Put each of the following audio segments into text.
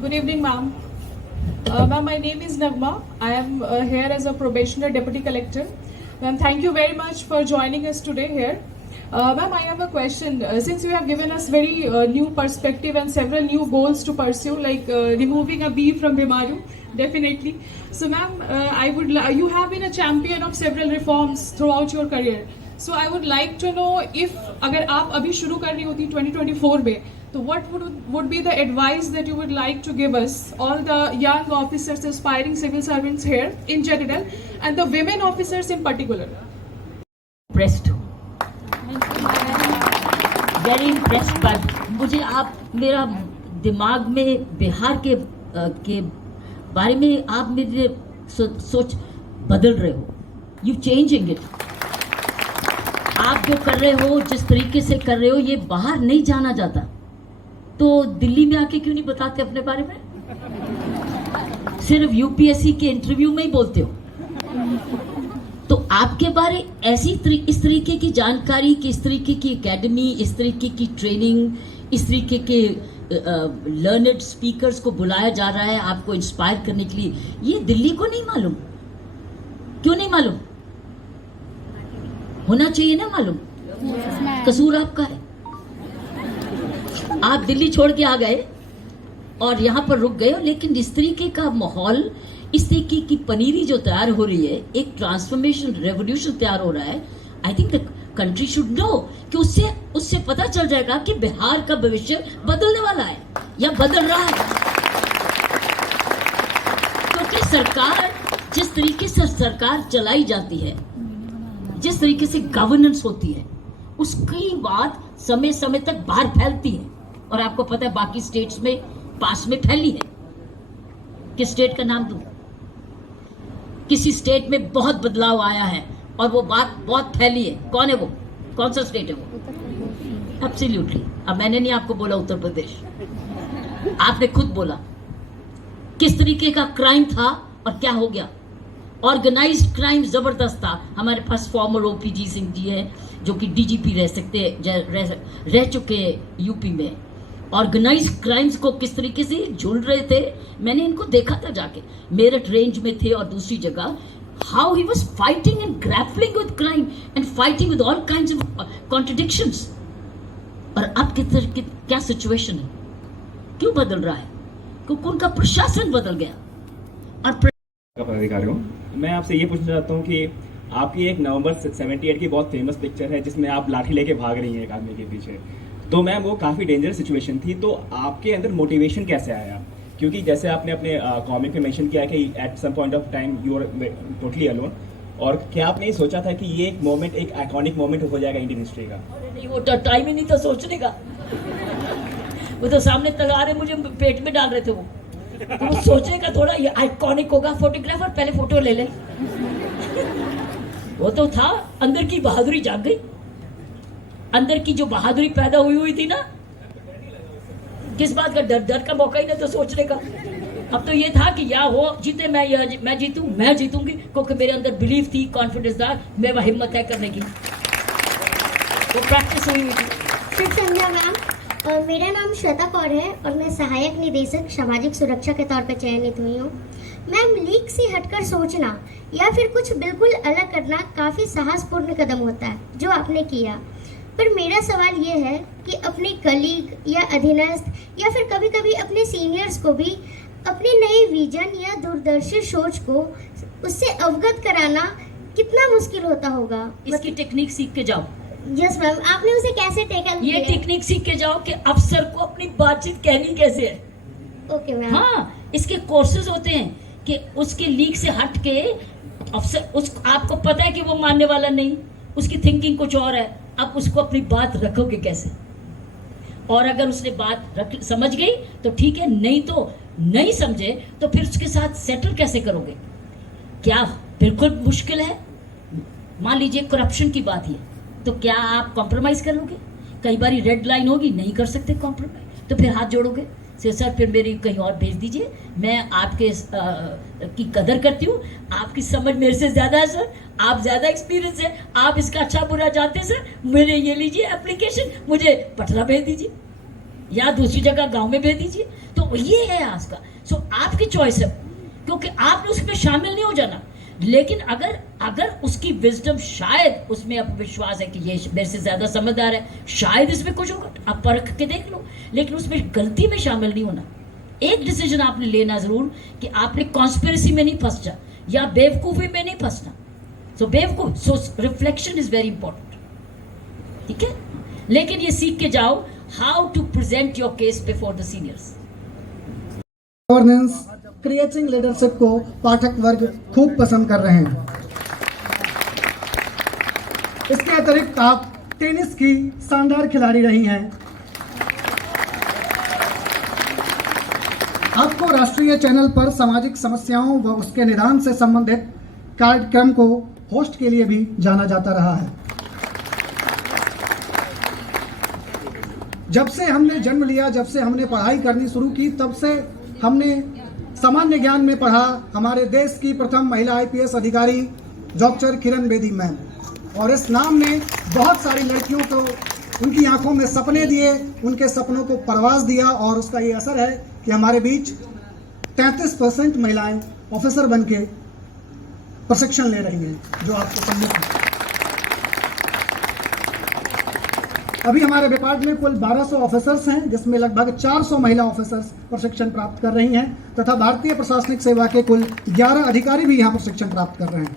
Good evening, ma'am. Ma'am, my name is Nagma. I am here as a probationer deputy collector. Ma'am, thank you very much for joining us today here. Ma'am, I have a question. Since you have given us very new perspective and several new goals to pursue, like removing a bee from Bimaru, definitely. So, ma'am, you have been a champion of several reforms throughout your career. So, I would like to know if अगर आप अभी शुरू करनी होती 2024 में, so what would be the advice that you would like to give us, all the young officers, aspiring civil servants here in general, and the women officers in particular? Impressed, very impressed. But मुझे आप मेरा दिमाग में बिहार के बारे में आप मेरे सोच बदल रहे हो. You changing it. आप जो कर रहे हो, जिस तरीके से कर रहे हो, ये बाहर नहीं जाना जाता. तो दिल्ली में आके क्यों नहीं बताते अपने बारे में? सिर्फ यूपीएससी के इंटरव्यू में ही बोलते हो. तो आपके बारे इस तरीके की जानकारी, कि इस तरीके की एकेडमी, इस तरीके की ट्रेनिंग, इस तरीके के लर्नड स्पीकर्स को बुलाया जा रहा है आपको इंस्पायर करने के लिए, ये दिल्ली को नहीं मालूम. क्यों नहीं मालूम? होना चाहिए ना मालूम. कसूर आपका है. आप दिल्ली छोड़ के आ गए और यहाँ पर रुक गए हो, लेकिन इस तरीके का माहौल, इस तरीके की पनीरी जो तैयार हो रही है, एक ट्रांसफॉर्मेशन रेवोल्यूशन तैयार हो रहा है. I think the country should know कि उससे पता चल जाएगा कि बिहार का भविष्य बदलने वाला है या बदल रहा है. क्योंकि सरकार, जिस तरीके से सरकार चलाई जाती है, जिस तरीके से गवर्नेंस होती है, उसकी बात समय समय तक बाहर फैलती है. और आपको पता है बाकी स्टेट्स में पास में फैली है. किस स्टेट का नाम दूं? किसी स्टेट में बहुत बदलाव आया है और वो बात बहुत फैली है. कौन है वो? कौन सा स्टेट है वो? एब्सोल्युटली. अब मैंने नहीं आपको बोला उत्तर प्रदेश, आपने खुद बोला. किस तरीके का क्राइम था और क्या हो गया? ऑर्गेनाइज्ड क्राइम जबरदस्त था. हमारे पास फॉर्मर ओपीजी सिंह जी है जो कि डीजीपी रह चुके हैं यूपी में. ऑर्गेनाइज्ड क्राइम्स को किस तरीके से झूल रहे थे, मैंने इनको देखा था जाके. मेरठ रेंज में थे और दूसरी जगह. How he was fighting and grappling with crime and fighting with all kinds of contradictions. और अब क्या सिचुएशन है? क्यों बदल रहा है? क्योंकि उनका प्रशासन बदल गया. और पदाधिकारी हूँ. मैं आपसे ये पूछना चाहता हूँ कि आपकी एक नवंबर 78 की बहुत फेमस पिक्चर है जिसमें आप लाठी लेके भाग रही हैं एक आदमी के पीछे. तो मैम वो काफ़ी डेंजरस सिचुएशन थी. तो आपके अंदर मोटिवेशन कैसे आया? क्योंकि जैसे आपने अपने कॉमिक में मेंशन किया कि at some point of time you are totally alone. और क्या आपने ये सोचा था कि ये एक मोमेंट, एक आइकॉनिक मोमेंट हो जाएगा इंडियन हिस्ट्री का? नहीं, वो टाइम ही नहीं था सोचने का. वो तो सामने तलवारें मुझे पेट में डाल रहे थे. वो सोचने का थोड़ा ये आइकॉनिक होगा. फोटोग्राफर पहले फोटो ले ले. वो तो था, अंदर की बहादुरी जाग गई. अंदर की जो बहादुरी पैदा हुई थी ना, किस बात का डर का मौका ही नहीं था सोचने का. अब तो ये था कि या वो जीते मैं जीतूं, मैं जीतूंगी, क्योंकि मेरे अंदर बिलीफ थी, कॉन्फिडेंस था, मेरा हिम्मत है करने की. वो प्रैक्टिस हुई थी. सर संध्या मैम, मेरा नाम श्वेता कौर है और मैं सहायक निदेशक सामाजिक सुरक्षा के तौर पर चयनित हुई हूँ. मैम, लीक से हटकर सोचना या फिर कुछ बिल्कुल अलग करना काफ़ी साहसपूर्ण कदम होता है जो आपने किया. पर मेरा सवाल ये है कि अपने कलीग या अधीनस्थ या फिर कभी कभी अपने सीनियर्स को भी अपने नए विजन या दूरदर्शी सोच को उससे अवगत कराना कितना मुश्किल होता होगा. इसकी टेक्निक सीख के जाओ. यस मैम, आपने उसे कैसे टेकल किया? ये टेक्निक सीख के जाओ कि अफसर को अपनी बातचीत कहनी कैसे है. Okay ma'am. हाँ, इसके कोर्सेज होते हैं कि उसके लीक से हट के अफसर, आपको पता है कि वो मानने वाला नहीं, उसकी थिंकिंग कुछ और है. अब उसको अपनी बात रखोगे कैसे? और अगर उसने बात समझ गई तो ठीक है, नहीं तो नहीं समझे तो फिर उसके साथ सेटल कैसे करोगे? क्या बिल्कुल मुश्किल है? मान लीजिए करप्शन की बात है, तो क्या आप कॉम्प्रोमाइज करोगे? कई बार रेड लाइन होगी, नहीं कर सकते कॉम्प्रोमाइज, तो फिर हाथ जोड़ोगे सर फिर मेरी कहीं और भेज दीजिए, मैं आपके की कदर करती हूँ, आपकी समझ मेरे से ज़्यादा है सर, आप ज़्यादा एक्सपीरियंस है, आप इसका अच्छा बुरा जानते हैं सर, मेरे ये लीजिए एप्लीकेशन, मुझे पटना भेज दीजिए. या दूसरी जगह गांव में भेज दीजिए। तो ये है आज का। सो आपकी चॉइस है, क्योंकि आपने उसमें शामिल नहीं हो जाना। लेकिन अगर उसकी विजडम, शायद उसमें अब विश्वास है कि ये मेरे से ज्यादा समझदार है, शायद इसमें कुछ होगा, आप परख के देख लो, लेकिन उसमें गलती में शामिल नहीं होना। एक डिसीजन आपने लेना जरूर कि आपने कॉन्स्पिरेसी में नहीं फंसना या बेवकूफी में नहीं फंसना। So reflection is very important, ठीक है। लेकिन ये सीख के जाओ how to present your case before the seniors. Governance, creating leadership को पाठक वर्ग खूब पसंद कर रहे हैं। इसके अतिरिक्त आप टेनिस की शानदार खिलाड़ी रही हैं। आपको राष्ट्रीय चैनल पर सामाजिक समस्याओं व उसके निदान से संबंधित कार्यक्रम को होस्ट के लिए भी जाना जाता रहा है। जब से हमने जन्म लिया, जब से हमने पढ़ाई करनी शुरू की, तब से हमने सामान्य ज्ञान में पढ़ा हमारे देश की प्रथम महिला आईपीएस अधिकारी डॉक्टर किरण बेदी मैम। और इस नाम ने बहुत सारी लड़कियों को उनकी आंखों में सपने दिए, उनके सपनों को परवाज दिया, और उसका ये असर है कि हमारे बीच 33% महिलाएं ऑफिसर बन के प्रशिक्षण ले रही हैं, जो आपको सम्मुख है। अभी हमारे डिपार्टमेंट में कुल 1200 ऑफिसर्स हैं, जिसमें लगभग 400 महिला ऑफिसर्स प्रशिक्षण प्राप्त कर रही हैं, तथा भारतीय प्रशासनिक सेवा के कुल 11 अधिकारी भी यहाँ प्रशिक्षण प्राप्त कर रहे हैं।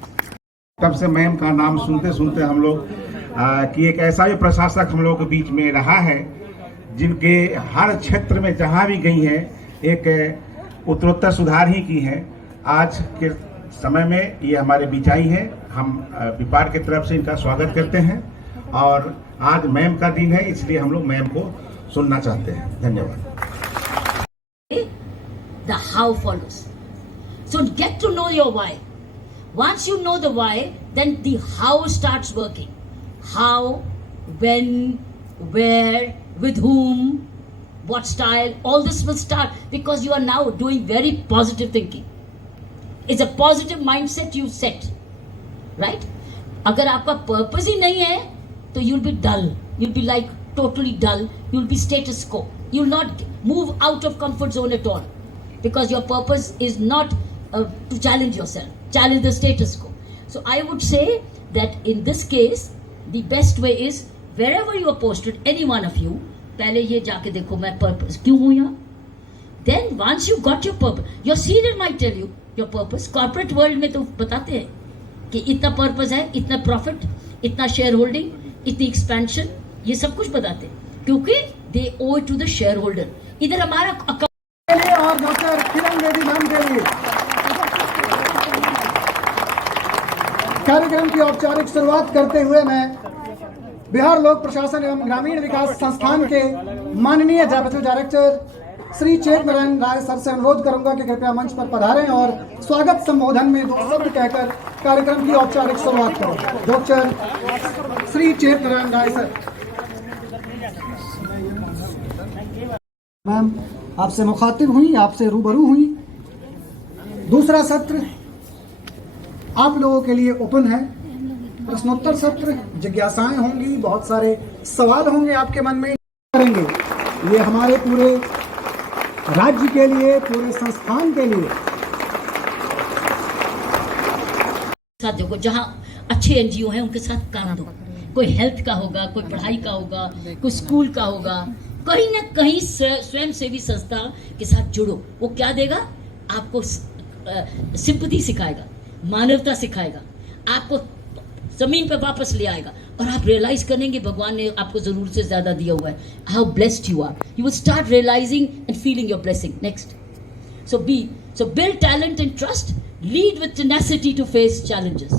तब से मैम का नाम सुनते सुनते हम लोग कि एक ऐसा भी प्रशासक हम लोग के बीच में रहा है जिनके हर क्षेत्र में जहाँ भी गई है एक उत्तरोत्तर सुधार ही की है। आज के समय में ये हमारे बीच आई है, हम विभाग की तरफ से इनका स्वागत करते हैं, और आज मैम का दिन है, इसलिए हम लोग मैम को सुनना चाहते हैं। धन्यवाद। The how follows. So get to know your why. Once you know the why, then the how starts working. How, when, where, with whom, what style, all this will start because you are now doing very positive thinking. It's a positive mindset you set, right? अगर आपका purpose ही नहीं है तो you'll be dull, you'll be like totally dull, you'll be status quo, you'll not move out of comfort zone at all because your purpose is not to challenge yourself, challenge the status quo. So I would say that in this case the best way is wherever you are posted, any one of you, पहले ये जाके देखो मैं purpose क्यों हूँ यहाँ. Then once you got your purpose, your senior might tell you your purpose. Corporate world में तो बताते हैं कि इतना purpose है, इतना profit, इतना shareholding, इतनी expansion, ये सब कुछ बताते हैं क्योंकि they owe it to the shareholder. इधर हमारा और डॉक्टर किरण बेदी मैम के लिए कार्यक्रम की औपचारिक शुरुआत करते हुए मैं बिहार लोक प्रशासन एवं ग्रामीण विकास संस्थान के माननीय डेप्यूटी डायरेक्टर श्री चेत नारायण राय सर से अनुरोध करूंगा कि कृपया मंच पर पधारें और स्वागत संबोधन में 2 शब्द कहकर कार्यक्रम की औपचारिक शुरुआत करें। डॉक्टर श्री चेत नारायण राय सर। मैम आपसे मुखातिब हुई, आपसे रूबरू हुई। दूसरा सत्र आप लोगों के लिए ओपन है, प्रश्नोत्तर सत्र, जिज्ञासाएं होंगी, बहुत सारे सवाल होंगे आपके मन में करेंगे। ये हमारे पूरे राज्य के लिए, पूरे संस्थान के लिए साथ देखो जहाँ अच्छे एनजीओ हैं उनके साथ काम दो। कोई हेल्थ का होगा, कोई पढ़ाई का होगा, कोई स्कूल का होगा, कहीं ना कहीं स्वयं सेवी संस्था के साथ जुड़ो। वो क्या देगा आपको? सिंपैथी सिखाएगा, मानवता सिखाएगा, आपको जमीन पर वापस ले आएगा और आप रियलाइज करेंगे भगवान ने आपको जरूरत से ज्यादा दिया हुआ है। How blessed you are, you will start realising and feeling your blessing. Next, so build talent and trust, lead with tenacity to face challenges,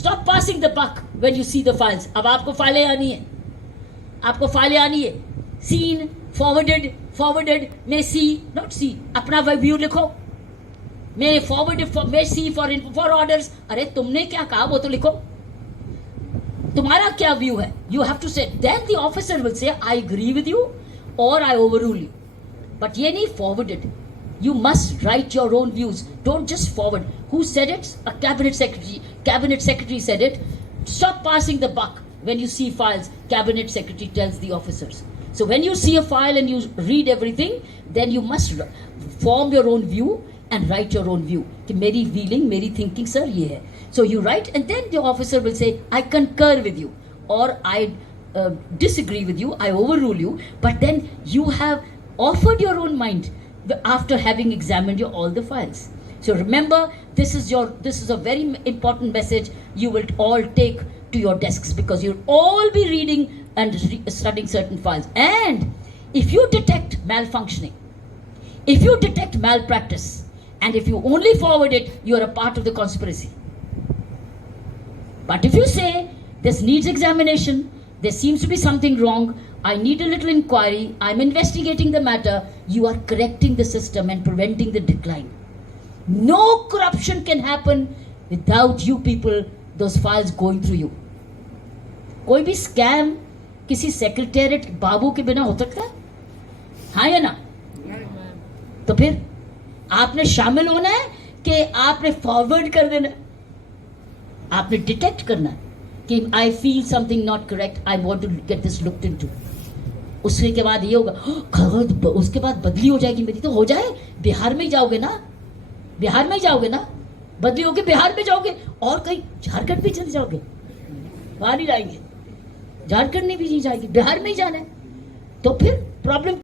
stop passing the buck when you see the files. अब आपको फाइलें आनी है, आपको फाइलें आनी है। Scene forwarded में सी नॉट सी, अपना व्यू लिखो। मैं फॉरवर्डेड में सी फॉर ऑर्डर्स। अरे तुमने क्या कहा वो तो लिखो, तुम्हारा क्या व्यू है। You have to say, then the officer will say I agree with you और आई ओवररूल यू। बट ये नहीं forwarded, you must write your own views, don't just forward. Who said it? A cabinet secretary said it. Stop passing the buck when you see files. Cabinet secretary tells the officers. So when you see a file and you read everything, then you must form your own view and write your own view. कि मेरी feeling, मेरी thinking sir ये है. So you write and then the officer will say, I concur with you or I disagree with you, I overrule you. But then you have offered your own mind after having examined all the files. So remember, this is a very important message you will all take to your desks, because you'll all be reading and studying certain files. And if you detect malfunctioning, if you detect malpractice, and if you only forward it, you are a part of the conspiracy. But if you say, this needs examination, there seems to be something wrong, I need a little inquiry, I'm investigating the matter, you are correcting the system and preventing the decline. No corruption can happen without you people, those files going through you. कोई भी scam किसी secretariat बाबू के बिना हो सकता है? हाँ या ना? तो फिर आपने शामिल होना है कि आपने फॉरवर्ड कर देना है? आपने डिटेक्ट करना है कि I feel something not correct, I want to get this looked into. उसके के बाद ये होगा, उसके बाद बदली हो जाएगी मेरी. तो हो जाए, बिहार में ही जाओगे ना, बिहार में ही जाओगे ना, बदली होके बिहार में जाओगे और कहीं झारखंड भी चले जाओगे, वहां नहीं जाएंगे, झारखंड में भी नहीं जाएगी, बिहार में ही जाना है. तो फिर प्रॉब्लम